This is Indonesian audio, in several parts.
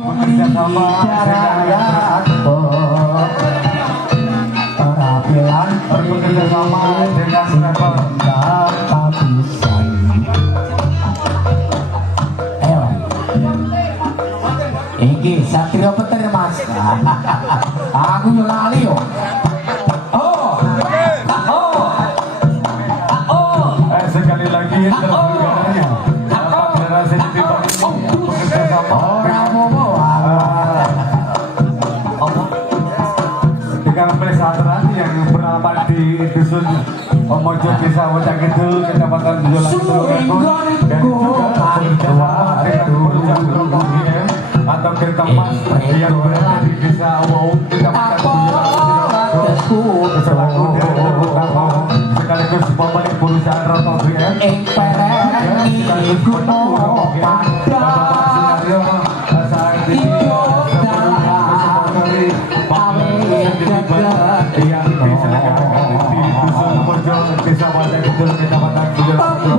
bekerja sama Perapilan bekerja sama dengan level habisan. Ayo, iki Satrio Petir Mas. Aku yo lali yo. sekali lagi terbukaannya dapat generasi di bekerja sama dengan pesantren yang berapat di dusun Omojo Desa Wajah Kidul Kecamatan Bojolangi Tulungagung dan juga bekerja sama dengan perusahaan UGM atau Gertemas yang berada di Desa Wau Kecamatan Bojolangi Tulungagung selaku direktur utama sekaligus pemilik perusahaan Roto BM sekaligus penuh Bapak Sunario saat ini yang diselenggarakan di Dusun Bojo Desa Wajah Kidul Kecamatan Bojolangi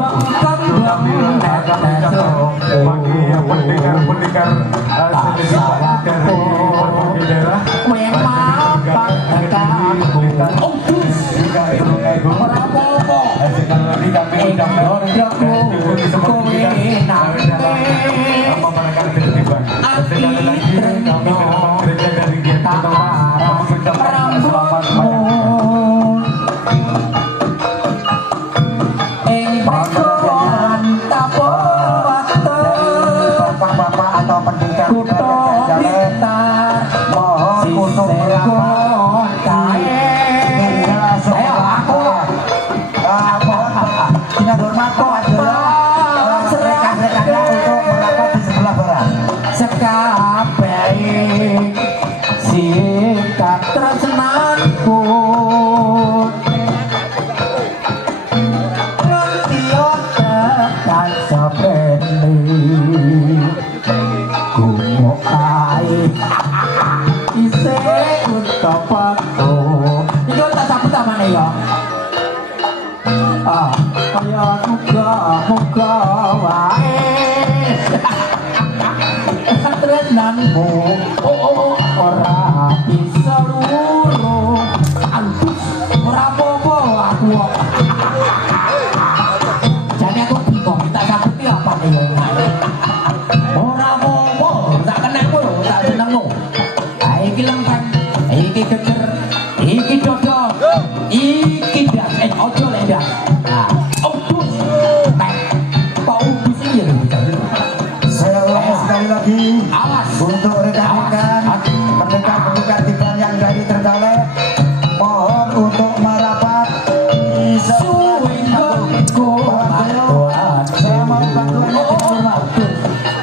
bagi pendekar-pendekar seni dari berbagai daerah juga Tulungagung. Sekali lagi kami ucapkan memenangkan ketertiban. Sekali lagi kami harapan gereja dari Gereja mengucapkan selamat bapak-bapak atau pendekar mohon untuk melakukan dengan hormat adalah rekan-rekannya untuk merapat di sebelah barat. Sekabai sikat tresnanku ngantiyo tekan sapreni gumuk ae isih utapako iki tak sabut amane ya. Kaya muga wae tresnanmu ora bisa luru antus ora apa-apa aku jane aku bingung tak sabuti apa ya ora apa-apa tak kenekmu tak senengmu iki lempeng iki geger iki dodol iki das ojo lendas. Sekali lagi untuk rekan-rekan pendekar-pendekar Gibran yang dari Trenggalek mohon untuk merapat di sebelah saya mau bantuannya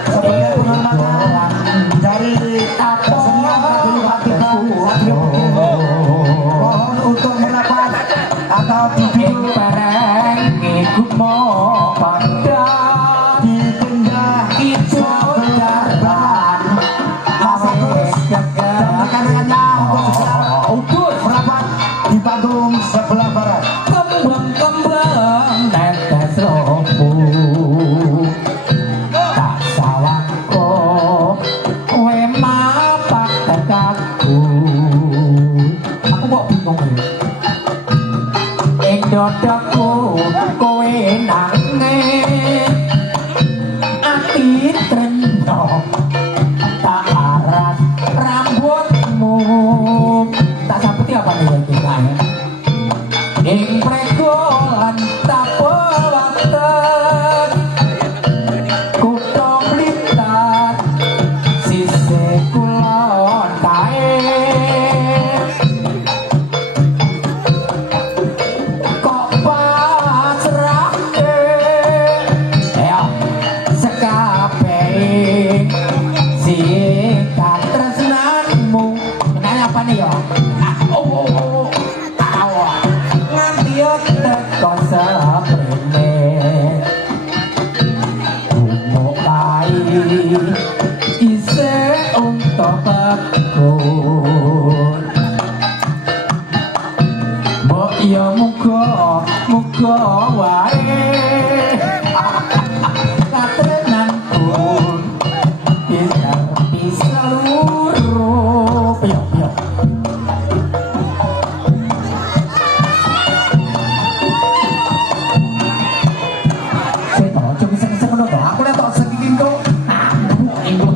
sebagai penghormatan dari kesenian Trenggalek Gibran mohon untuk merapat atau duduk bareng ikut mau pada di panggung sebelah barat. Kembang-kembang tetes robo tak sawako kowe mapak tekaku aku kok bingung ing dodoku kowe nangis ati trendo tak aras rambutmu tak saputi apa nih kita ing pregolan tapo wonten kutha Blitar sisih kulon kae kok pasrahke ya sekabehe sikat tresnanmu menanya apa nih ya teko saprene gumuk ae isih untuk bekun mbok ya muga wae katrenanku bisa jalur piyok-piyok. Seto cuma iseng-iseng ngono to. Aku nek tok segini kok. Iku.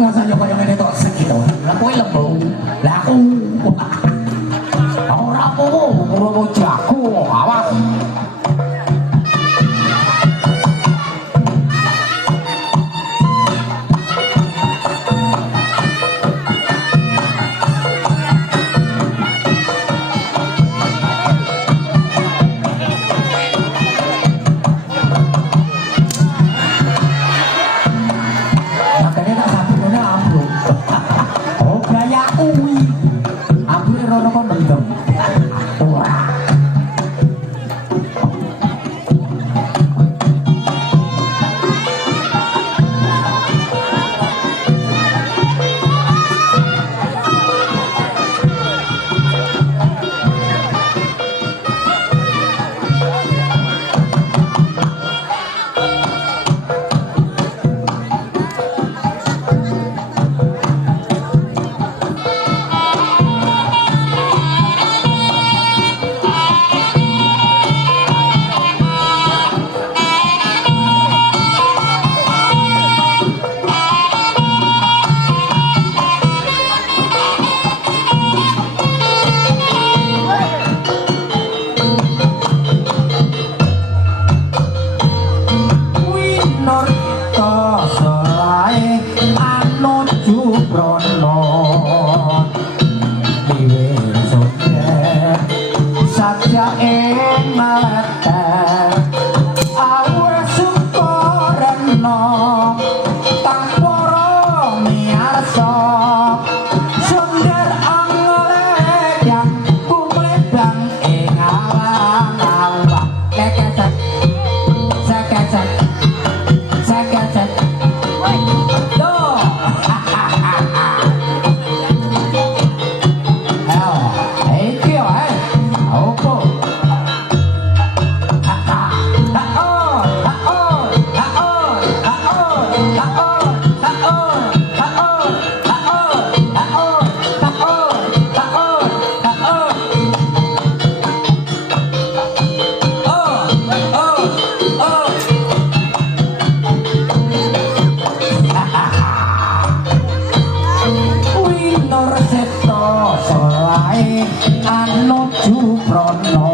Ngasa yo koyo ngene tok segini. Lah kowe lembung. Lah aku. Ora apa-apa, ora jago, awas. Seto selain anu juprono